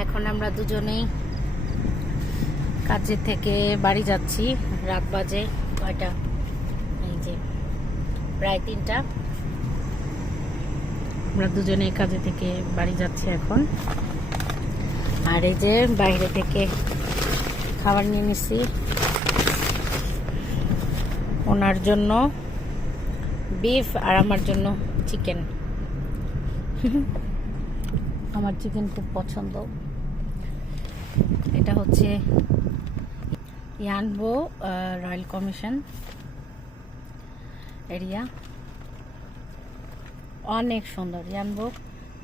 এখন আমরা দুজনেই কাজে থেকে বাড়ি যাচ্ছি। রাত বাজে কয়টা, এই যে প্রায় 3টা। আমরা দুজনেই কাজে থেকে বাড়ি যাচ্ছি এখন। আর এই যে বাইরে থেকে খাবার নিয়ে নিছি, ওনার জন্য বিফ আর আমার জন্য চিকেন। আমার চিকেন খুব পছন্দ। এটা হচ্ছে ইয়ানবো রয়্যাল কমিশন এরিয়া, অনেক সুন্দর। ইয়ানবো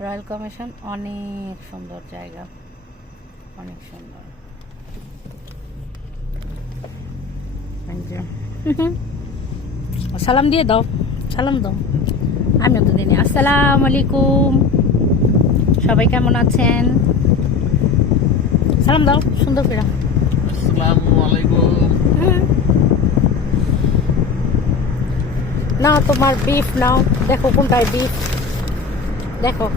রয়্যাল কমিশন অনেক সুন্দর জায়গা, অনেক সুন্দর। সালাম দিয়ে দাও, সালাম দাও। আমিও তো দিনে আসসালামু আলাইকুম, সবাই কেমন আছেন? সালাম দাও সুন্দর করে। আসসালামু আলাইকুম। না তোমার বিফ নাও, দেখো কোনটায় বিফ, দেখো।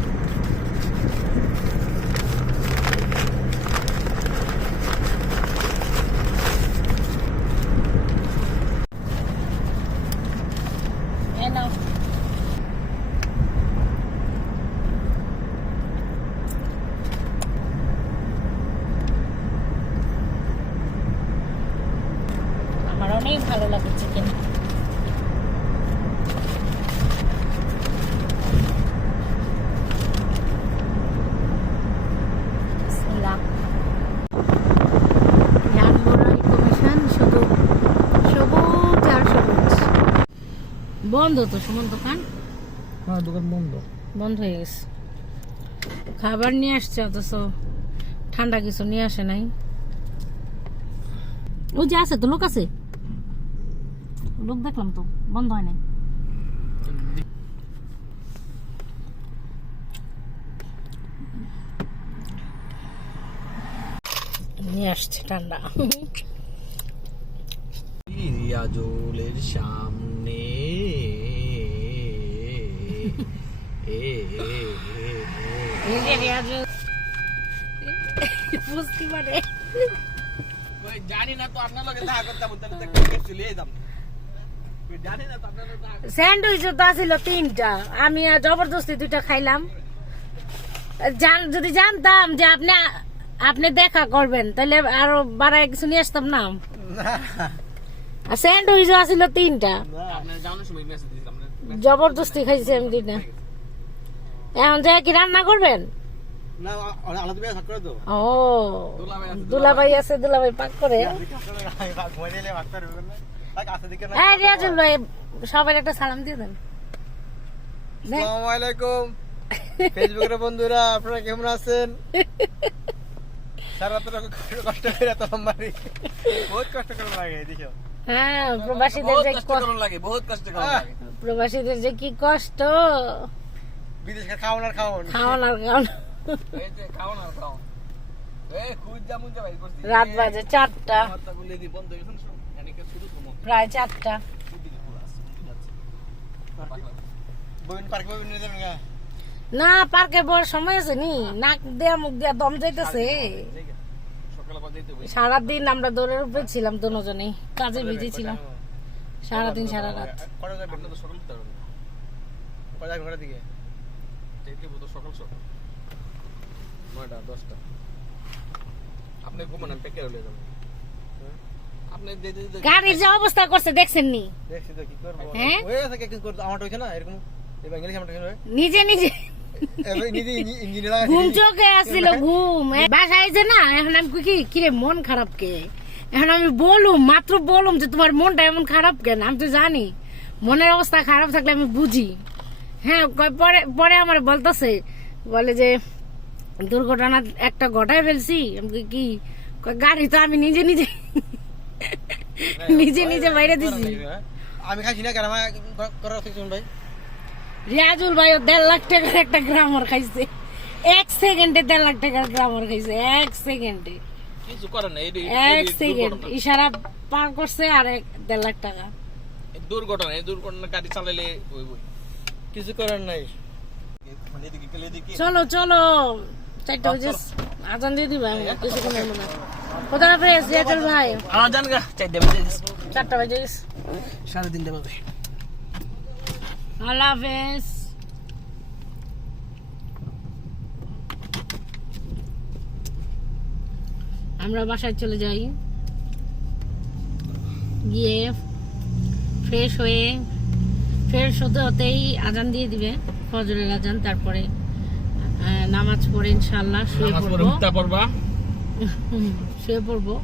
আমার অনেক ভালো লাগে চিকেন। বন্ধ তো সুমন দোকান? হ্যাঁ, দোকান বন্ধ বন্ধ হয়ে গেছে। খাবার নিয়ে আসছে অথচ ঠান্ডা কিছু নিয়ে আসে নাই। ওই যে আছে তো, লোক আছে, লোক দেখলাম তো, বন্ধ হয় নাই। নিয়ে আসছে ঠান্ডা। রিয়াজুলের সামনে বুঝতে পারে জানি না তো আপনার লগে দেখা করতাম, চলে যেতাম। জানি না তো আপনার স্যান্ডউইচ তো আছিল 3টা, আমি জবরদস্তি 2টা খাইলাম। যদি জানতাম যে আপনি দেখা করবেন তাহলে আরো বাড়ায় কিছু নিয়ে আসতাম না। স্যান্ডউইচ আছিল 3টা, জবরদস্তি খাইছি আমি 2টা। এখন যাই কি রান্না করবেন? ও দুলাভাই আছে, দুলাভাই পাক করে। হ্যাঁ রিয়াজুল ভাই, সবাই একটা সালাম দিয়ে দেন। আসসালামু আলাইকুম ফেসবুকের বন্ধুরা, আপনারা কেমন আছেন? সারা রাত কষ্ট করে তো আমারই বহুত কষ্ট করে লাগে দেখো। হ্যাঁ, প্রবাসীদের যে কষ্ট লাগে, বহুত কষ্ট করে লাগে। প্রবাসীদের যে কি কষ্ট, বিদেশে খাওন আর খাওন, খাওয়ান আর খাওয়ান। এই যে খাওন আর খাওন। এই খুদ জামুন যা ভাই করছি। রাত বাজে 4টা, মাথা গুলি দি বন্ধ হইছে না, এদিকে শুধু ঘুমো। প্রায় 4টা। বইন পার্ক বইন নিয়ে যাবেন গা? না, পার্কে বড় সময় আছে নি, নাক দেয়া মুখ দেয়া দম যাইতেছে। সকালে বাজে দিতে বই। সারাদিন আমরা দৌড়ের উপরে ছিলাম, দুজনেই কাজে বিজি ছিলাম সারাদিন সারা রাত। কটা যাবেন না তো সকাল তো কটা যাবেন কটা দিকে? যেতে বতো সকাল সকাল 9টা 10টা। আপনি ঘুমান, আমি পেকে রইলে যাব। আপনি গাড়ির যে অবস্থা করছে দেখছেন নি? দেখছি তো কি করব। হ্যাঁ ওই আছে কি করব, আমারটা হইছে না এরকম। এই বাঙালি আমারটা হইছে নিজে নিজে এই নিজে ইঞ্জিন লাগা ঘুম চোখে আসছিল, ঘুম বাসায় যে না। এখন আমি কি কিরে মন খারাপ কে? এখন আমি মাত্র বলুম যে তোমার মনটা এমন খারাপ কেন? আমি তো জানি মনের অবস্থা খারাপ থাকলে আমি বুঝি। হ্যাঁ, পরে পরে আমার বলতেছে, বলে যে দুর্ঘটনা একটা ঘটায় ফেলছি। আমি কি গাড়ি তো আমি নিজে নিজে নিজে নিজে বাইরে দিছি। আমি খাইছি না, কেন আমার করার আছে শুন ভাই। রিয়াজুল ভাই 1.5 লাখ টাকার একটা গ্রামার খাইছে, 1 সেকেন্ডে 1.5 লাখ টাকার গ্রামার খাইছে। 1 সেকেন্ডে কিছু করেন না, 1 সেকেন্ড ইশারা পার করছে আর 1.5 লাখ টাকা। দুর্ঘটনা, এই দুর্ঘটনা গাড়ি চালাইলে কিছু করার নাই। চলো চলো, 4টা বাজে, আজান দিয়ে দিবা কিছুক্ষণের মধ্যে। কোথা হাফেজ রিয়াকাল ভাই। জান গা 4টা বাজে 4টা বাজে গেছে। 3:30 বাজে। আল্লাহ হাফেজ। আমরা বাসায় চলে যাই, গিয়ে ফ্রেশ হতে হতেই আজান দিয়ে দিবে, ফজরের আজান। তারপরে নামাজ পড়ে ইনশাআল্লাহ শুয়ে পড়বো। পড়বা শুয়ে পড়বো।